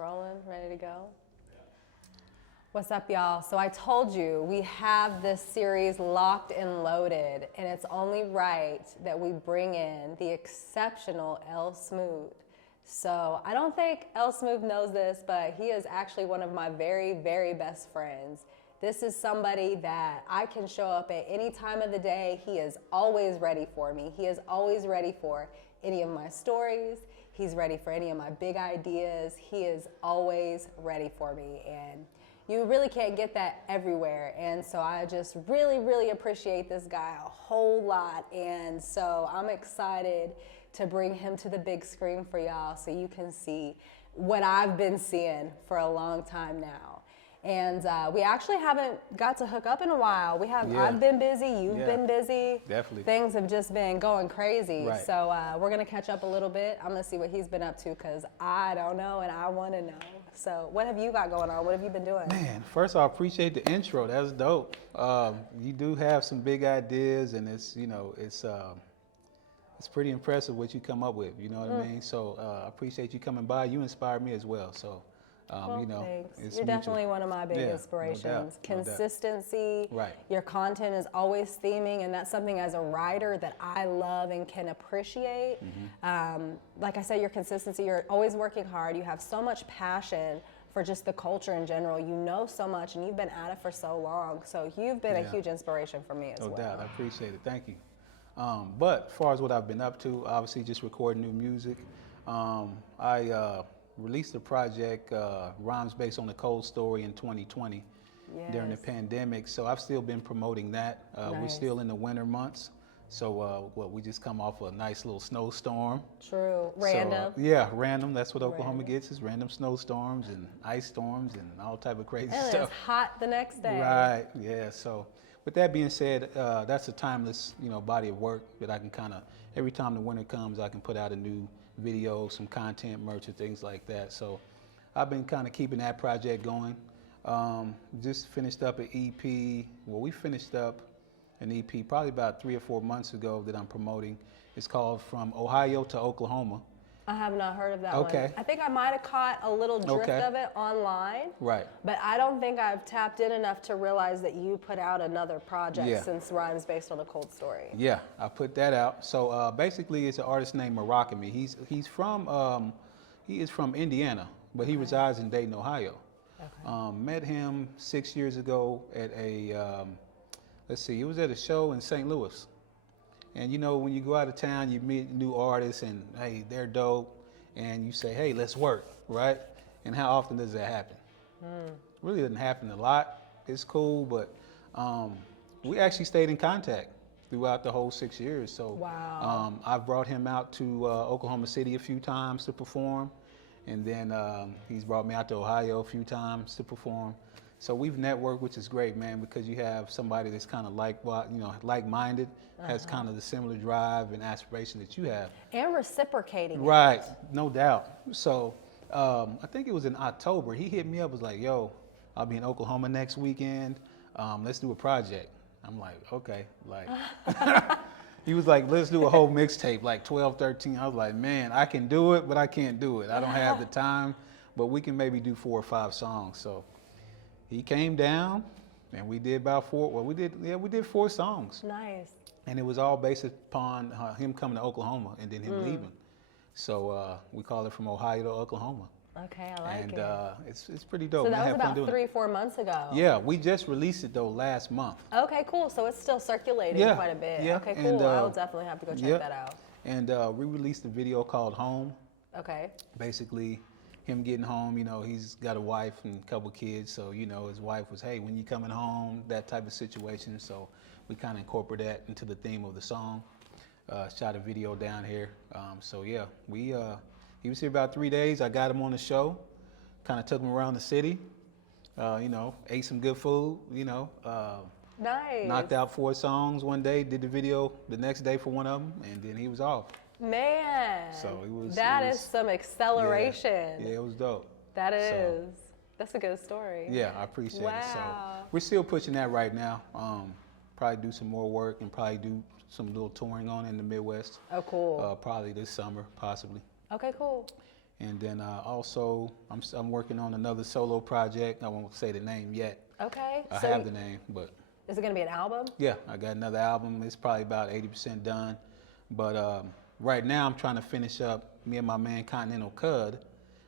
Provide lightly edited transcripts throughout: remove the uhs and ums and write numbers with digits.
Rolling, ready to go? What's up, y'all? So I told you we have this series locked and loaded, and it's only right that we bring in the exceptional L Smooth. So I don't think L Smooth knows this, but he is actually one of my very, very best friends. This is somebody that I can show up at any time of the day. He is always ready for me. He is always ready for any of my stories. He's ready for any of my big ideas. He is always ready for me. And you really can't get that everywhere. And so I just really, really appreciate this guy a whole lot. And so I'm excited to bring him to the big screen for y'all so you can see what I've been seeing for a long time now. And we actually haven't got to hook up in a while. I've been busy, you've been busy. Definitely. Things have just been going crazy. Right. So we're gonna catch up a little bit. I'm gonna see what he's been up to because I don't know and I wanna know. So what have you got going on? What have you been doing? Man, first of all, I appreciate the intro. That's dope. You do have some big ideas, and it's pretty impressive what you come up with. You know what I mean? So I appreciate you coming by. You inspired me as well. So. Thanks. It's You're mutual. definitely one of my big inspirations. No doubt. Consistency. Right. Your content is always theming, and that's something as a writer that I love and can appreciate. Like I said, your consistency, you're always working hard. You have so much passion for just the culture in general. You know so much, and you've been at it for so long. So you've been a huge inspiration for me as well. No doubt. I appreciate it. Thank you. But as far as what I've been up to, obviously just recording new music. I released a project, rhymes based on the Cold Story in 2020 during the pandemic. So I've still been promoting that. We're still in the winter months. So we just come off a nice little snowstorm. True. Random. So, random. That's what Oklahoma gets, is random snowstorms and ice storms and all type of crazy stuff. And it's hot the next day. Right, yeah. So with that being said, that's a timeless, body of work that I can kind of, every time the winter comes, I can put out a new video, some content, merch, and things like that. So I've been kind of keeping that project going. Just finished up an EP. Well, we finished up an EP probably about 3 or 4 months ago that I'm promoting. It's called From Ohio to Oklahoma. I have not heard of that one. Okay. I think I might have caught a little drift of it online. Right. But I don't think I've tapped in enough to realize that you put out another project since Rhymes Based on a Cold Story. Yeah, I put that out. So basically, it's an artist named Murakami. He is from Indiana, but he resides in Dayton, Ohio. Okay. Met him 6 years ago at a it was at a show in St. Louis. And when you go out of town, you meet new artists, and hey, they're dope, and you say, hey, let's work, right? And how often does that happen? Really doesn't happen a lot. It's cool, but we actually stayed in contact throughout the whole 6 years. So I've brought him out to Oklahoma City a few times to perform, and then he's brought me out to Ohio a few times to perform. So we've networked, which is great, man, because you have somebody that's kind of like-minded, has kind of the similar drive and aspiration that you have. And reciprocating. Right, no doubt. So I think it was in October. He hit me up, was like, yo, I'll be in Oklahoma next weekend. Let's do a project. I'm like, okay. He was like, let's do a whole mixtape, like 12, 13. I was like, man, I can do it, but I can't do it. I don't have the time, but we can maybe do 4 or 5 songs. So he came down, and we did about 4. Well, we did 4 songs. Nice. And it was all based upon him coming to Oklahoma and then him leaving. So we call it From Ohio to Oklahoma. Okay, I like it. And it's pretty dope. So that was about 3 or 4 months ago. Yeah, we just released it though last month. Okay, cool. So it's still circulating quite a bit. Yeah. Okay, cool. I'll definitely have to go check that out. And we released a video called Home. Okay. Basically, him getting home, he's got a wife and a couple kids, so his wife was, hey, when you coming home, that type of situation. So we kind of incorporate that into the theme of the song. Shot a video down here. He was here about 3 days. I got him on the show, kind of took him around the city, ate some good food, Nice. Knocked out 4 songs one day, did the video the next day for one of them, and then he was off. Man, so that is some acceleration. Yeah, it was dope. That is. That's a good story. Yeah, I appreciate it. So we're still pushing that right now. Probably do some more work and probably do some little touring on in the Midwest. Oh, cool. Probably this summer, possibly. Okay, cool. And then also, I'm working on another solo project. I won't say the name yet. Okay. I So have the name, but is it going to be an album? yeah, I got another album. It's probably about 80% done. But right now, I'm trying to finish up. Me and my man Continental Cudd,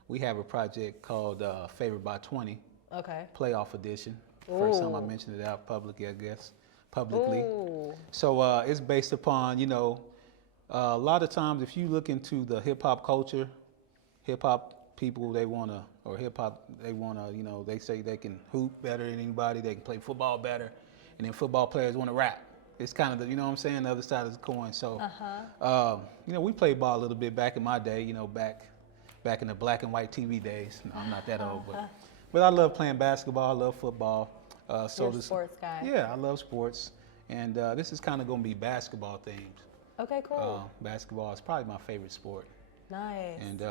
we have a project called Favored by 20, Okay. Playoff Edition. First time I Ooh. mentioned it out publicly, I guess, publicly. Ooh. So it's based upon, a lot of times if you look into the hip hop culture, hip hop people, they wanna they say they can hoop better than anybody, they can play football better, and then football players wanna rap. It's kind of the, you know what I'm saying, the other side of the coin. So, we played ball a little bit back in my day, back in the black and white TV days. No, I'm not that old, but I love playing basketball. I love football. You're a sports guy. Yeah, I love sports, and this is kind of going to be basketball themed. Okay, cool. Basketball is probably my favorite sport. Nice. And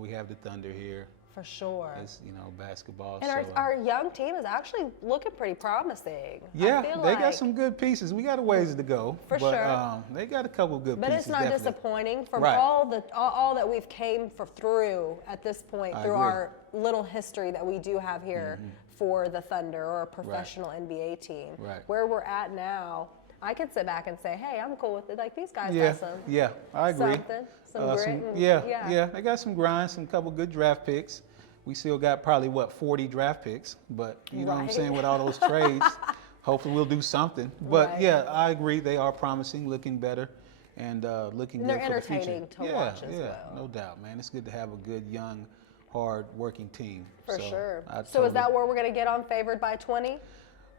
we have the Thunder here. For sure. It's basketball. And our young team is actually looking pretty promising. Yeah, I feel they got like, some good pieces. We got a ways to go. For sure. They got a couple good but pieces. it's not definitely. disappointing from Right. all that we've came through at this point, I through agree. our little history that we do have here for the Thunder or a professional NBA team. Right. Where we're at now, I could sit back and say, hey, I'm cool with it. Like, these guys Yeah, got some yeah, I agree. something, some grit. and- Yeah. They got some grind, some couple good draft picks. We still got probably 40 draft picks, but you know what I'm Right. saying, with all those trades, hopefully we'll do something. But Right. yeah, I agree. They are promising, looking better, and looking And good they're for the future. entertaining to yeah, watch as yeah, well. no doubt, man. It's good to have a good, young, hard-working team. For So sure. I So is that totally- where we're going to get on Favored by 20?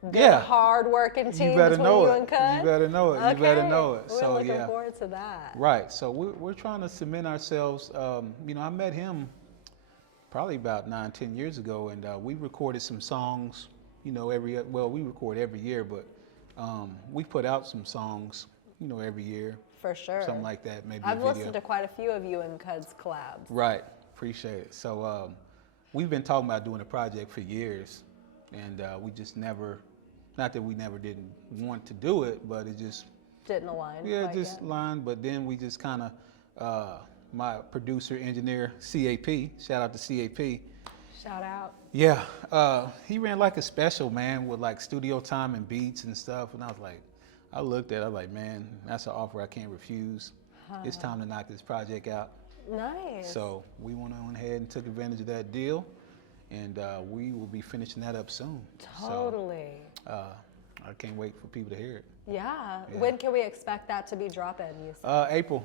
Good, Yeah. hard-working team You better between know you it. and Cudd? You better know it. You better know it. We're So looking yeah. forward to that. Right. So we're trying to cement ourselves. I met him probably about 9-10 years ago, and we recorded some songs. We record every year, but we put out some songs, every year, For sure. something like that, maybe I've a video. listened to quite a few of you and Cudd's collabs. Right. Appreciate it. So we've been talking about doing a project for years, and we just never. Not that we never didn't want to do it, but it just Didn't align. yeah, quite just yet. lined. But then we just kind of my producer engineer CAP, shout out to CAP. Shout out. Yeah, he ran like a special, man, with like studio time and beats and stuff. And I was like, man, that's an offer I can't refuse. It's time to knock this project out. Nice. So we went on ahead and took advantage of that deal, and we will be finishing that up soon. Totally. So, I can't wait for people to hear it. Yeah. Yeah. When can we expect that to be dropping? You said? April.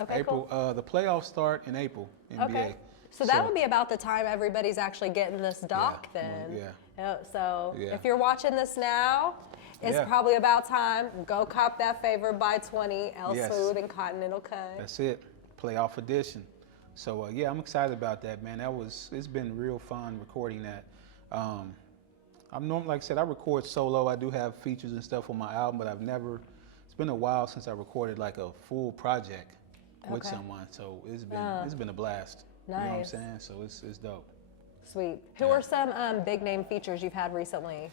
Okay, April. cool. The playoffs start in April. NBA. Okay. So that would be about the time everybody's actually getting this doc well, then. yeah. So Yeah. if you're watching this now, it's Yeah. probably about time. Go cop that Favored by 20, El Yes. Food and Continental Cudd. That's it. Playoff edition. So yeah, I'm excited about that, man. It's been real fun recording that. Like I said, I record solo. I do have features and stuff on my album, but it's been a while since I recorded like a full project with Okay. someone. So it's been a blast. You know what I'm Nice. saying? So it's dope. Sweet. Who Yeah. are some big name features you've had recently?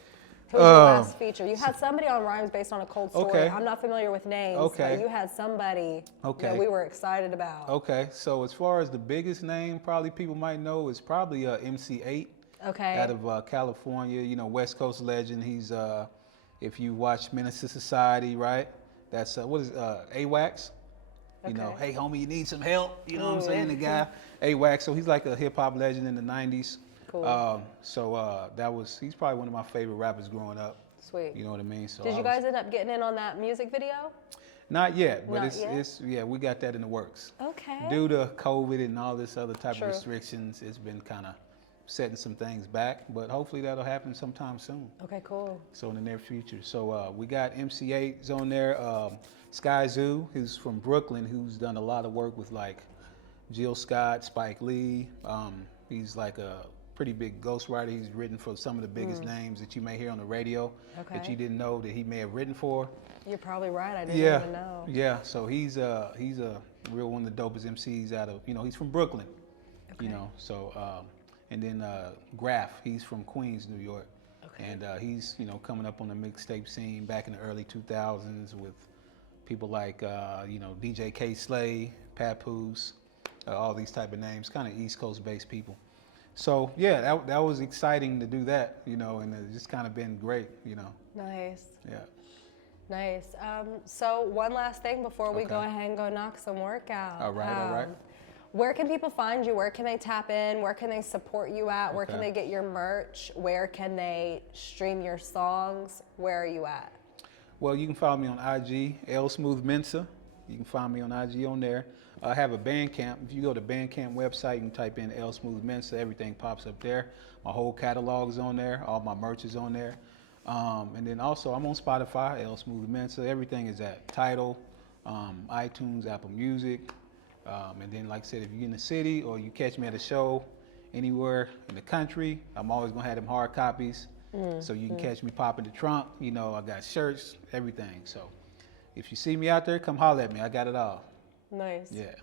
Who was the last feature? You had somebody on Rhymes based on a cold story. Okay. I'm not familiar with names, Okay. but you had somebody Okay. that we were excited about. Okay, so as far as the biggest name probably people might know is probably MC8 Okay. out of California, West Coast legend. He's, if you watch Menace to Society, right? That's, AWACS? Okay. Hey homie, you need some help? You know what I'm Ooh, saying? yeah. The guy, AWACS, so he's like a hip hop legend in the 90s. Cool. He's probably one of my favorite rappers growing up. Sweet. You know what I mean? So Did you guys end up getting in on that music video? Not yet, but Not yet? we got that in the works. Okay. Due to COVID and all this other type True. of restrictions, it's been kind of setting some things back, but hopefully that'll happen sometime soon. Okay, cool. So in the near future. So we got MC8's on there. Sky Zoo, who's from Brooklyn, who's done a lot of work with like Jill Scott, Spike Lee. He's like a pretty big ghostwriter. He's written for some of the biggest names that you may hear on the radio that Okay. you didn't know that he may have written for. You're probably right. I didn't Yeah, even know. yeah. So he's a real one of the dopest MCs out of he's from Brooklyn, Okay. So and then Graf, he's from Queens, New York, Okay. and he's coming up on the mixtape scene back in the early 2000s with people like DJ K Slay, Papoose, all these type of names, kind of East Coast based people. So yeah, that was exciting to do that, you know, and it's just kind of been great, you know. Nice. Yeah. Nice. So one last thing before we Okay. go ahead and go knock some work out. All right. Where can people find you? Where can they tap in? Where can they support you at? Where can Okay. they get your merch? Where can they stream your songs? Where are you at? Well, you can find me on IG, L Smooth Mensah. You can find me on IG on there. I have a Bandcamp. If you go to Bandcamp website, you can type in L Smooth Mensah. Everything pops up there. My whole catalog is on there. All my merch is on there. And then also, I'm on Spotify, L Smooth Mensah. Everything is at Tidal, iTunes, Apple Music. And then, like I said, if you're in the city or you catch me at a show anywhere in the country, I'm always going to have them hard copies. So you can catch me popping the trunk. You know, I got shirts, everything. So if you see me out there, come holler at me. I got it all. Nice. Yeah.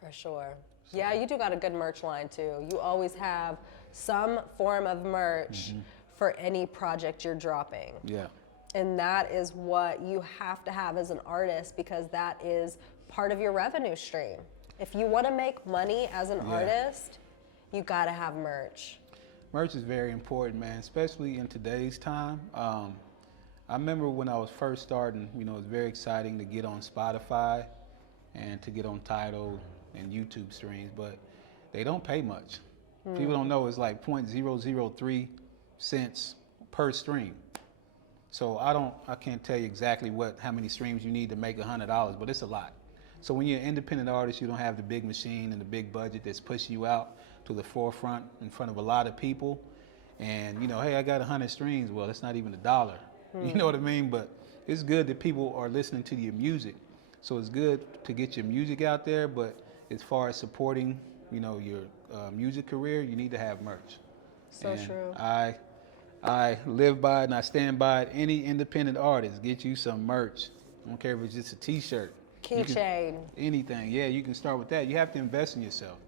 For sure. Yeah, you do got a good merch line too. You always have some form of merch for any project you're dropping. Yeah. And that is what you have to have as an artist, because that is part of your revenue stream. If you want to make money as an artist, you got to have merch. Merch is very important, man, especially in today's time. I remember when I was first starting, you know, it was very exciting to get on Spotify and to get on Tidal and YouTube streams, but they don't pay much. People don't know it's like 0.003 cents per stream. So I can't tell you exactly how many streams you need to make $100, but it's a lot. So when you're an independent artist, you don't have the big machine and the big budget that's pushing you out to the forefront in front of a lot of people. And you know, hey, I got 100 streams. Well, that's not even $1. You know what I mean? But it's good that people are listening to your music. So it's good to get your music out there. But as far as supporting, you know, your music career, you need to have merch. So And true. I live by it and I stand by it. Any independent artist, get you some merch. I don't care if it's just a T-shirt. Keychain. Anything. Yeah, you can start with that. You have to invest in yourself.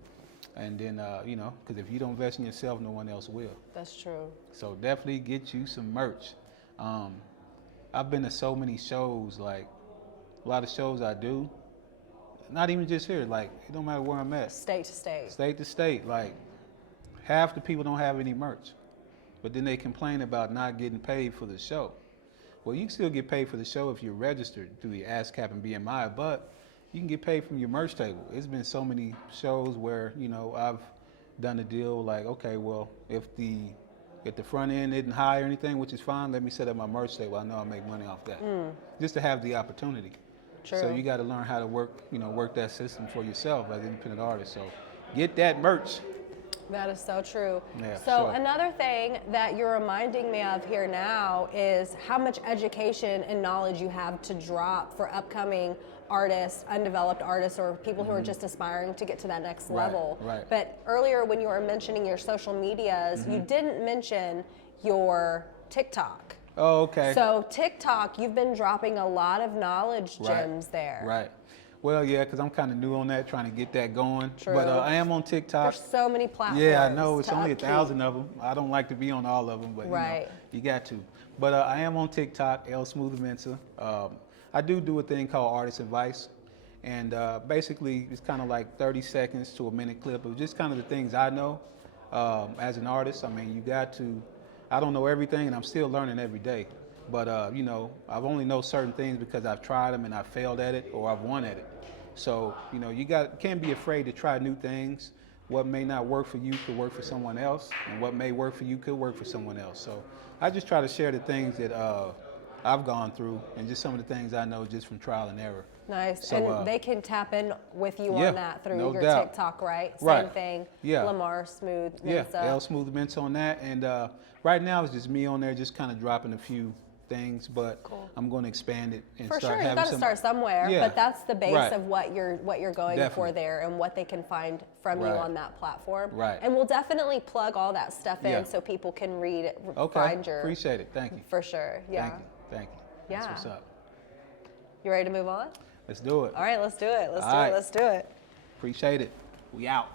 And then, you know, because if you don't invest in yourself, no one else will. That's true. So definitely get you some merch. I've been to so many shows, like a lot of shows I do, not even just here, like it don't matter where I'm at. State to state. State to state, like half the people don't have any merch, but then they complain about not getting paid for the show. Well, you can still get paid for the show if you're registered through the ASCAP and BMI, but you can get paid from your merch table. It's been so many shows where, you know, I've done a deal like, okay, well, if the front end isn't high or anything, which is fine, let me set up my merch table. I know I'll make money off that. Just to have the opportunity. True. So you got to learn how to work that system for yourself as an independent artist. So get that merch. That is so true. Yeah, so sure. another thing that you're reminding me of here now is how much education and knowledge you have to drop for upcoming artists, undeveloped artists, or people who are just aspiring to get to that next level. Right. But earlier when you were mentioning your social medias, you didn't mention your TikTok. Oh, okay. So TikTok, you've been dropping a lot of knowledge gems there. Right. Well, yeah, because I'm kind of new on that, trying to get that going. True. But I am on TikTok. There's so many platforms. Yeah, I know. It's to only upkeep. 1,000 of them. I don't like to be on all of them, but Right. you got to. But I am on TikTok, L Smooth Mensah. I do a thing called Artist Advice. And basically, it's kind of like 30 seconds to a minute clip of just kind of the things I know as an artist. I mean, I don't know everything, and I'm still learning every day. But, you know, I've only know certain things because I've tried them and I've failed at it or I've won at it. So, you know, can't be afraid to try new things. What may not work for you could work for someone else, and what may work for you could work for someone else. So I just try to share the things that I've gone through and just some of the things I know just from trial and error. Nice. So, and they can tap in with you yeah, on that through no your doubt. TikTok, right? Right. Same thing. Yeah. Lamar Smooth. Yeah, Mensah. L Smooth Mensah on that. And right now it's just me on there, just kind of dropping a few things, but Cool. I'm going to expand it and For start sure, you having got to some. start somewhere, Yeah. but that's the base Right. of what you're going for Definitely. there and what they can find from you Right. on that platform. Right. And we'll definitely plug all that stuff in Yeah. so people can read it, Okay, find your. appreciate it. Thank you. For sure. Yeah. Thank you. Yeah. That's what's up. You ready to move on? Let's do it. All right, let's do it. All right. Let's do it. Appreciate it. We out.